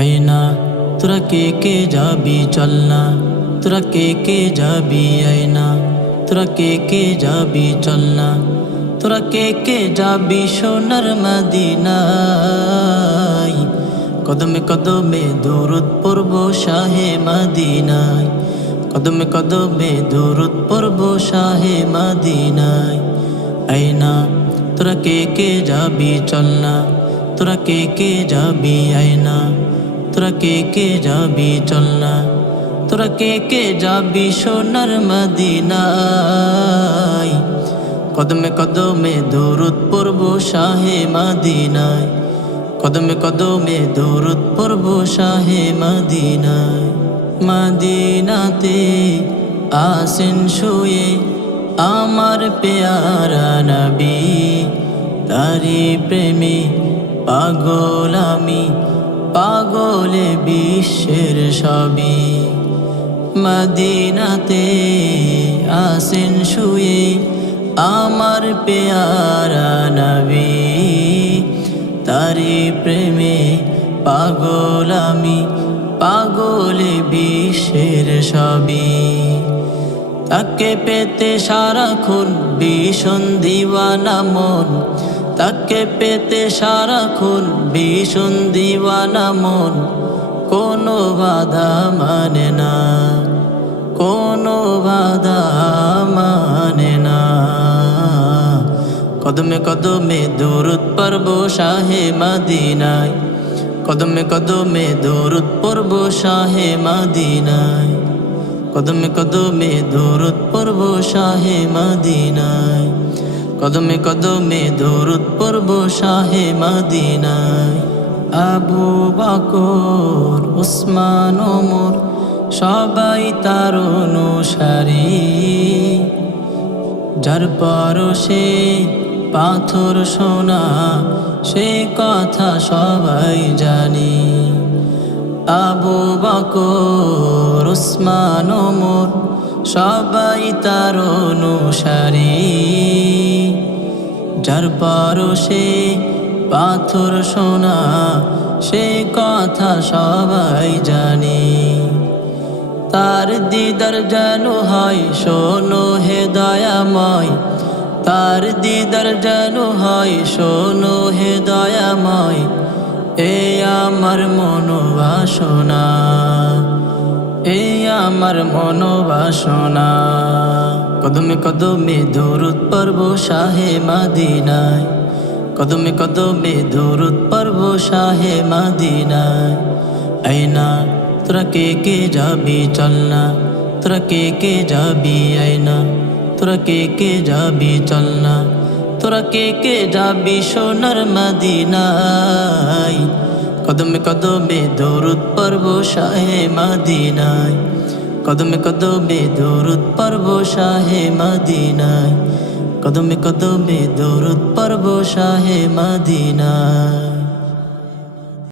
আয়না তোরা কে যাবি চলনা, তোরা কে যাবি আয়না, তোরা কে যাবি চলনা, তোরা কে যাবি সোনার মদিনায়। কদমে কদমে দরুদ পড়ব শাহে মদিনায়, কদমে কদমে দরুদ পড়ব শাহে মদিনায়। আয়না তোরা কে যাবি চলনা, তোরা কে যাবি আয়না, তোরা কে যাবি চলনা, তোরা কে যাবি সোনার মদিনায়। কদমে কদমে দরুদ পড়ব শাহে মদিনায়, কদমে কদমে দরুদ পড়ব শাহে মদিনায়। মদিনাতে আসেন শুয়ে আমার পেয়ারা নবী, তারি প্রেমে পাগল আমি, পাগলে বিশ্বের সবই। মদিনাতে আসেন শুয়ে আমার পেয়ারা নবী, তারি প্রেমে পাগল আমি, পাগলে বিশ্বের সবই। তাকে পেতে সারাক্ষণ ভীষণ দিওয়ানা মন, তাকে পেতে সারাক্ষণ ভীষণ দিওয়ানা মন। কোনো বাধা মানে না, কোনো বাধা মানে না। কদমে কদমে দরুদ পড়ব শাহে মদিনায়, কদমে কদমে দরুদ পড়ব শাহে মদিনায়, কদমে কদমে দরুদ পড়ব শাহে মদিনায়, কদমে কদমে দরুদ পড়ব শাহে মদিনায়। আবু বকর উসমান ওমর সবাই তার অনুসারী, যার পরশে পাথর সোনা সে কথা সবাই জানি। আবু বকর উসমান ওমর সবাই তার অনুসারী, যার পরশে পাথর সোনা সে কথা সবাই জানি। তার দিদার যেন হয় শোনো হে দয়াময়, তার দিদার যেন হয় শোনো হে দয়াময়। এ আমার মনোবাসনা, এ আমার মনোবাসনা। কদমে কদমে দরুদ পড়ব শাহে মদিনায়, কদমে কদমে দরুদ পড়ব শাহে মদিনায়। আয়না তোরা কে যাবি চলনা, তোরা কে যাবি আয়না, তোরা কে যাবি চলনা, তোরা কে যাবি সোনার মদিনায়। কদমে কদমে দরুদ পড়ব শাহে মদিনায়, কদমে কদমে দরুদ পড়ব শাহে মদিনায়, কদমে কদমে দরুদ পড়ব শাহে মদিনায়।